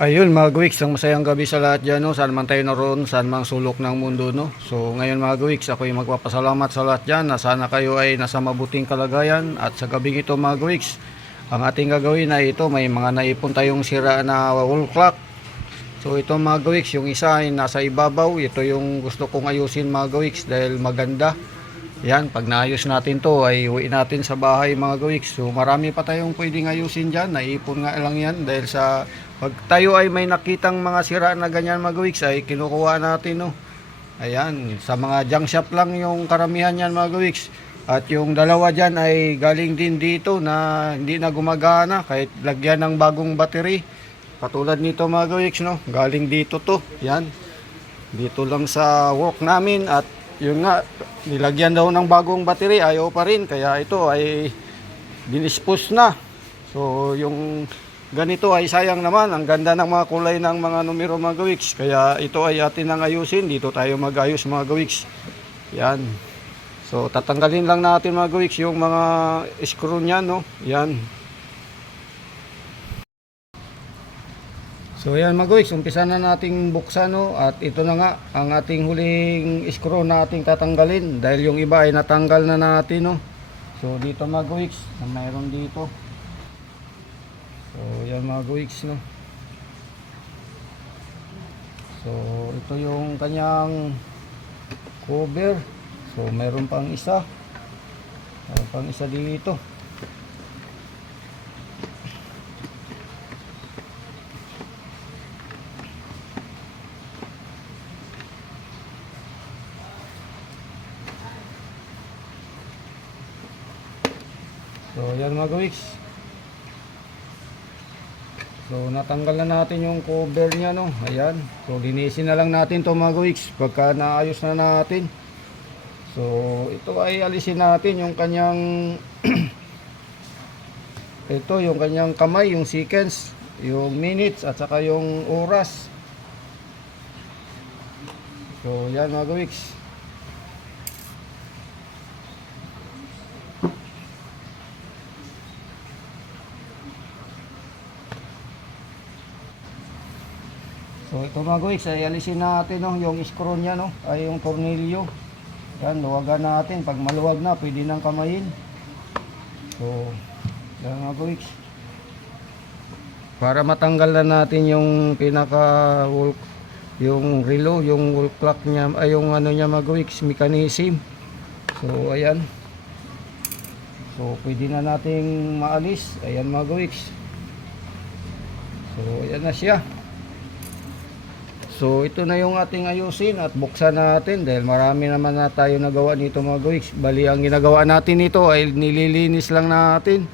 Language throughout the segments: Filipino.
Ayun mga Gwiks, ang masayang gabi sa lahat dyan, no? Saan man tayo naroon, saan mang sulok ng mundo, no? So ngayon mga Gwiks, ako ay magpapasalamat sa lahat dyan na sana kayo ay nasa mabuting kalagayan. At sa gabing ito mga Gwiks, ang ating gagawin ay ito, may mga naipon tayong sira na wall clock. So ito mga Gwiks, yung isa ay nasa ibabaw. Ito yung gusto kong ayusin mga Gwiks dahil maganda. Yan, pag naayos natin to ay uwi natin sa bahay mga Gwiks. So marami pa tayong pwedeng ayusin dyan. Naipon nga lang yan dahil sa pag tayo ay may nakitang mga sira na ganyan mga Gwiks ay kinukuha natin, no. Ayan, sa mga junk shop lang yung karamihan yan mga Gwiks. At yung dalawa dyan ay galing din dito na hindi na gumagana kahit lagyan ng bagong battery. Katulad nito mga Gwiks, no. Galing dito to. Yan. Dito lang sa work namin at yun nga, nilagyan daw ng bagong battery, ayaw pa rin, kaya ito ay dinispose na. So yung ganito ay sayang naman, ang ganda ng mga kulay ng mga numero mga Gwiks, kaya ito ay atin nang ayusin. Dito tayo mag-ayos mga Gwiks. Yan, so tatanggalin lang natin mga Gwiks yung mga screw nya, no. Yan. So yan mga Gwiks, umpisa na nating buksan, no, at ito na nga ang ating huling screw na ating tatanggalin dahil yung iba ay natanggal na natin, no. So dito mga Gwiks, mayroon dito. So yan mga Gwiks, no. So ito yung kanyang cover. So mayroon pang isa. Mayroon pang isa dito. So yan mga Gwiks. So natanggal na natin yung cover nya, no. Ayan. So linisin na lang natin to mga Gwiks pagka naayos na natin. So ito ay alisin natin yung kanyang ito yung kanyang kamay, yung seconds, yung minutes at saka yung oras. So yan mga Gwiks. So ito mga Gwiks, ay alisin natin, no, yung screw nya, no, ay yung tornilyo. Yan, luwagan natin. Pag maluwag na, pwede nang kamayin. So yan mga Gwiks, para matanggal na natin yung pinaka wall, yung relo, yung wall clock nya, ay yung ano nya mga Gwiks, mechanism. So ayan. So pwede na nating maalis. Ayan mga Gwiks. So ayan na siya. So ito na yung ating ayusin at buksan natin dahil marami naman na tayo nagawa nito mga Gwiks. Bali ang ginagawa natin nito ay nililinis lang natin.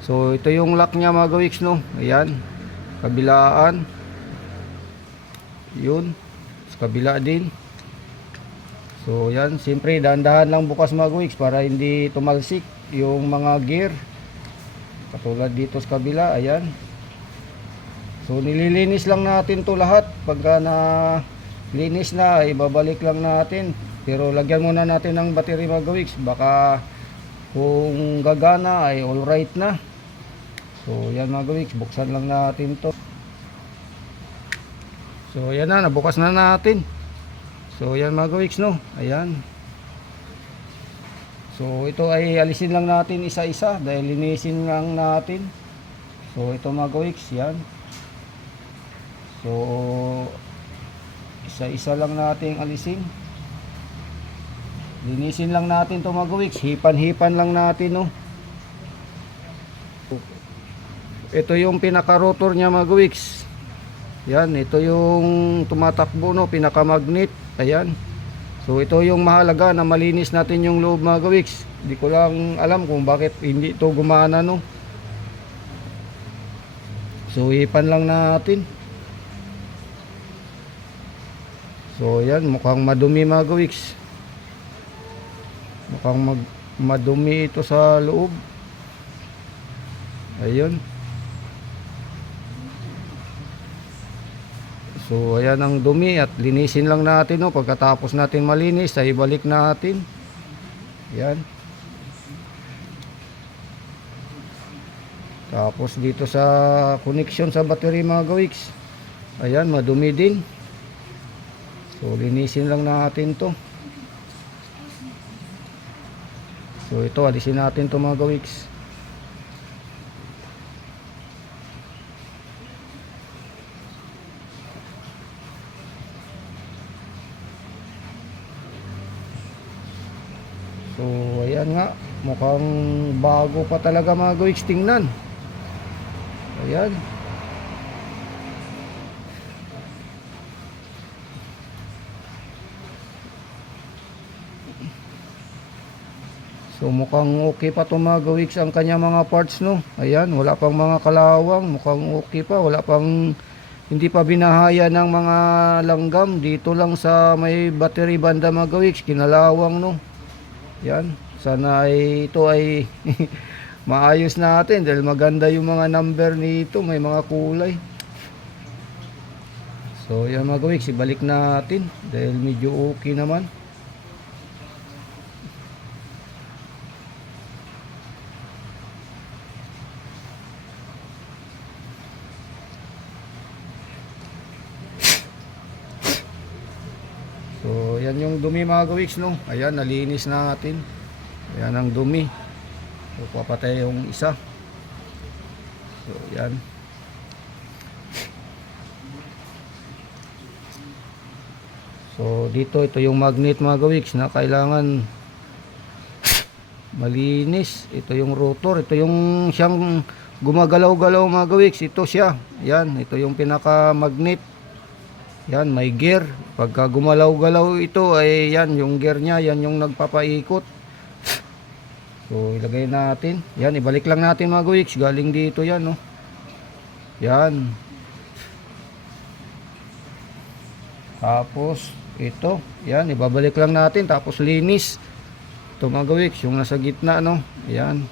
So ito yung lock nya mga Gwiks, no. Ayan, kabilaan. Yun, sa kabila din. So yan, siyempre dahan-dahan lang bukas mga Gwiks para hindi tumalsik yung mga gear. Katulad dito sa kabila, ayan. So nililinis lang natin to lahat. Pagka na linis na, ibabalik lang natin. Pero lagyan muna natin ng battery mga Gwiks. Baka kung gagana ay alright na. So yan mga Gwiks, buksan lang natin to. So yan na, nabukas na natin. So yan mga Gwiks, no. Ayan. So ito ay alisin lang natin isa-isa dahil linisin lang natin. So ito mga Gwiks, yan. So isa-isa lang natin alisin. Linisin lang natin to mga Gwiks. Hipan-hipan lang natin, no. Ito yung pinaka-rotor nya mga Gwiks. Yan, ito yung tumatakbo, no, pinaka-magnet. Ayan. So ito yung mahalaga na malinis natin yung loob mga Gwiks. Hindi ko lang alam kung bakit hindi ito gumana, no. So hipan lang natin. So yan, mukhang madumi mga Gwiks. Mukhang madumi ito sa loob. Ayun. So ayan ang dumi at linisin lang natin, no. Pagkatapos natin malinis ay ibalik natin. Yan. Tapos dito sa connection sa battery mga Gwiks, Ayan, madumi din. So linisin lang natin to. So ito, alisin natin to mga gawiks. So ayan nga, mukhang bago pa talaga mga gawiks tingnan. Ayan. So mukhang okay pa to mga gawiks ang kanya mga parts, no. Ayan, wala pang mga kalawang, mukhang okay pa, wala pang, hindi pa binahaya ng mga langgam. Dito lang sa may battery banda mga gawiks, kinalawang, no. Yan, sana ay ito ay maayos natin dahil maganda yung mga number nito, may mga kulay. So yan mga gawiks, ibalik natin dahil medyo okay naman. So yan yung dumi mga gawiks, no. Ayan, nalinis natin. Ayan ang dumi. So papatay yung isa. So yan. So dito, ito yung magnet mga gawiks na kailangan malinis. Ito yung rotor, ito yung siyang gumagalaw-galaw mga gawiks. Ito siya. Yan, ito yung pinaka magnet. Yan, may gear. Pagka gumalaw-galaw ito ay yan yung gear nya, yan yung nagpapaikot. So ilagay natin. Yan, ibalik lang natin mga gawiks. Galing dito yan, no. Yan. Tapos ito, yan, ibabalik lang natin. Tapos linis. Ito mga gawiks, yung nasa gitna, no. Yan.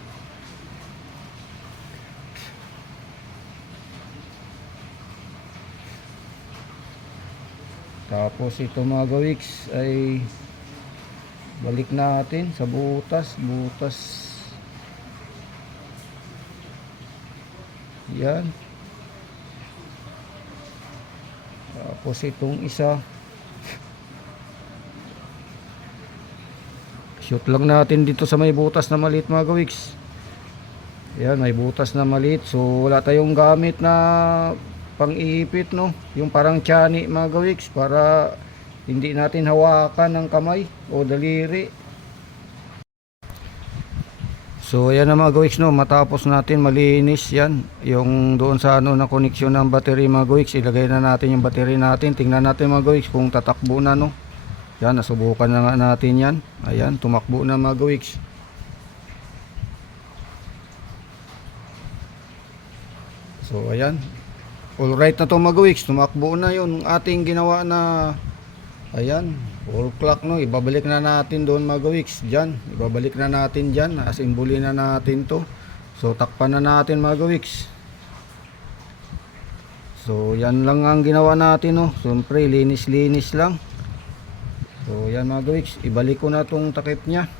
Tapos ito mga gawiks ay balik natin sa butas. Yan. Tapos itong isa, shoot lang natin dito sa may butas na maliit mga gawiks. Yan, may butas na maliit. So wala tayong gamit na pang-iipit, no, yung parang tiyan mga gawiks, para hindi natin hawakan ng kamay o daliri. So ayan na mga gawiks, no, matapos natin malinis yan yung doon sa ano na koneksyon ng battery mga gawiks, ilagay na natin yung battery natin. Tingnan natin mga gawiks kung tatakbo na, no. Yan, nasubukan na nga natin yan. Ayan, tumakbo na mga gawiks. So ayan, alright na to mga gawiks, tumakbo na yun ating ginawa na, ayan, full clock, no. Ibabalik na natin doon mga gawiks, dyan, ibabalik na natin dyan, asimbuli na natin to. So takpan na natin mga gawiks. So yan lang ang ginawa natin, no. Siyempre linis lang. So yan mga gawiks, ibalik ko na tong takip nya.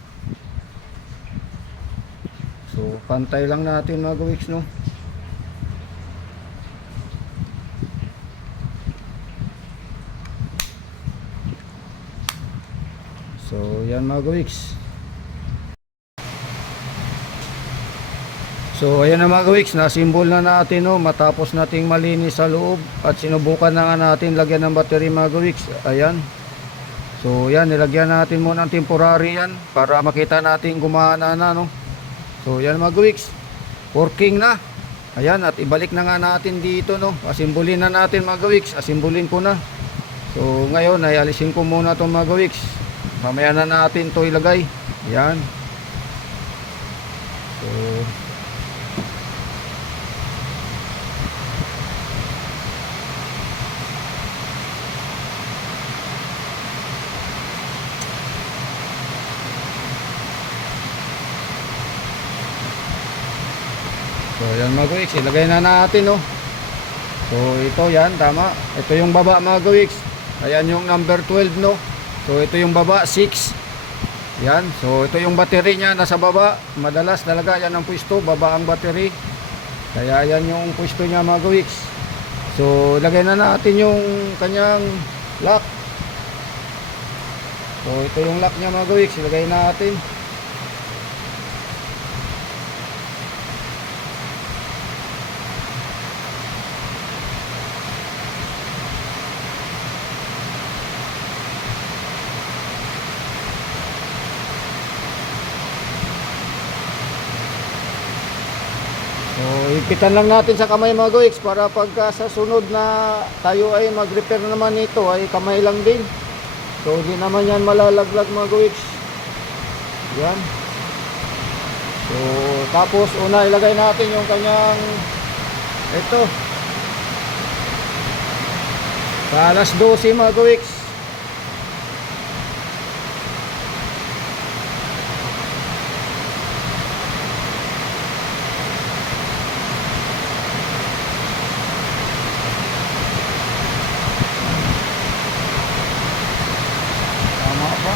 So pantay lang natin mga gawiks, no. So yan mga gawiks. So ayan na mga gawiks, nasimbol na natin, no, matapos nating malinis sa loob at sinubukan na nga natin lagyan ng battery mga gawiks. Ayan. So yan, nilagyan natin muna ng temporary yan para makita natin gumana na, no. So yan mga gawiks, working na. Ayan, at ibalik na nga natin dito, no. Asimbulin na natin mga gawiks, asimbulin ko na. So ngayon ay alisin ko muna itong mga gawiks. Mamaya na natin to ilagay. Yan. So yan mga gawiks, ilagay na natin, no. So ito yan, tama. Ito yung baba mga gawiks. Ayan yung number 12, no. So ito yung baba, 6. Yan. So ito yung battery nya nasa baba. Madalas talaga yan ang pwesto, baba ang battery. Kaya yan yung pwesto nya mga gawiks. So lagay na natin yung kanyang lock. So ito yung lock niya mga gawiks, ilagay natin. So ipitan lang natin sa kamay mga gawiks para pagka sa sunod na tayo ay mag-repair naman nito ay kamay lang din. So hindi naman yan malalaglag mga gawiks. Yan. So tapos una ilagay natin yung kanyang ito sa alas 12 mga gawiks. Tama pa.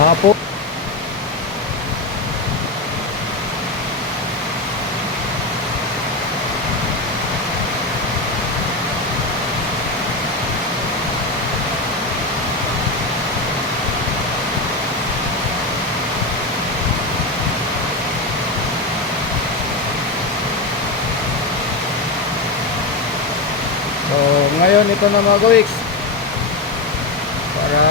Tapos so ngayon ito na mga gawiks para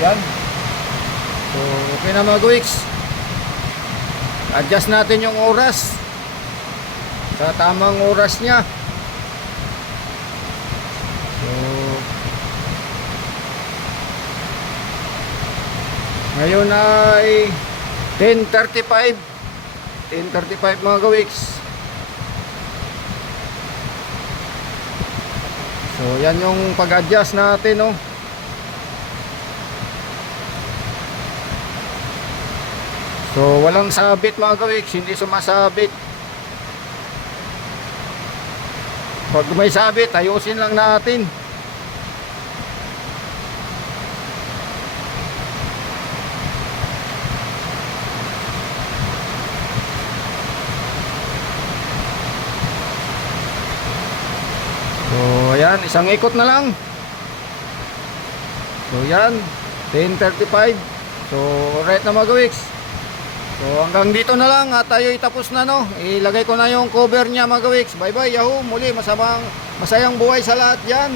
yan. So okay na mga gawiks, adjust natin yung oras sa tamang oras niya. So ngayon ay 10:35 mga gawiks. So yan yung pag-adjust natin, no. So walang sabit mga gawiks, hindi sumasabit. Pag may sabit, ayusin lang natin. So ayan, isang ikot na lang. So yan, 10:35. So right na mga gawiks. So hanggang dito na lang at tayo itapos na, no. Ilagay ko na yung cover niya mga gawiks. Bye bye, yahoo. Muli masayang buhay sa lahat dyan.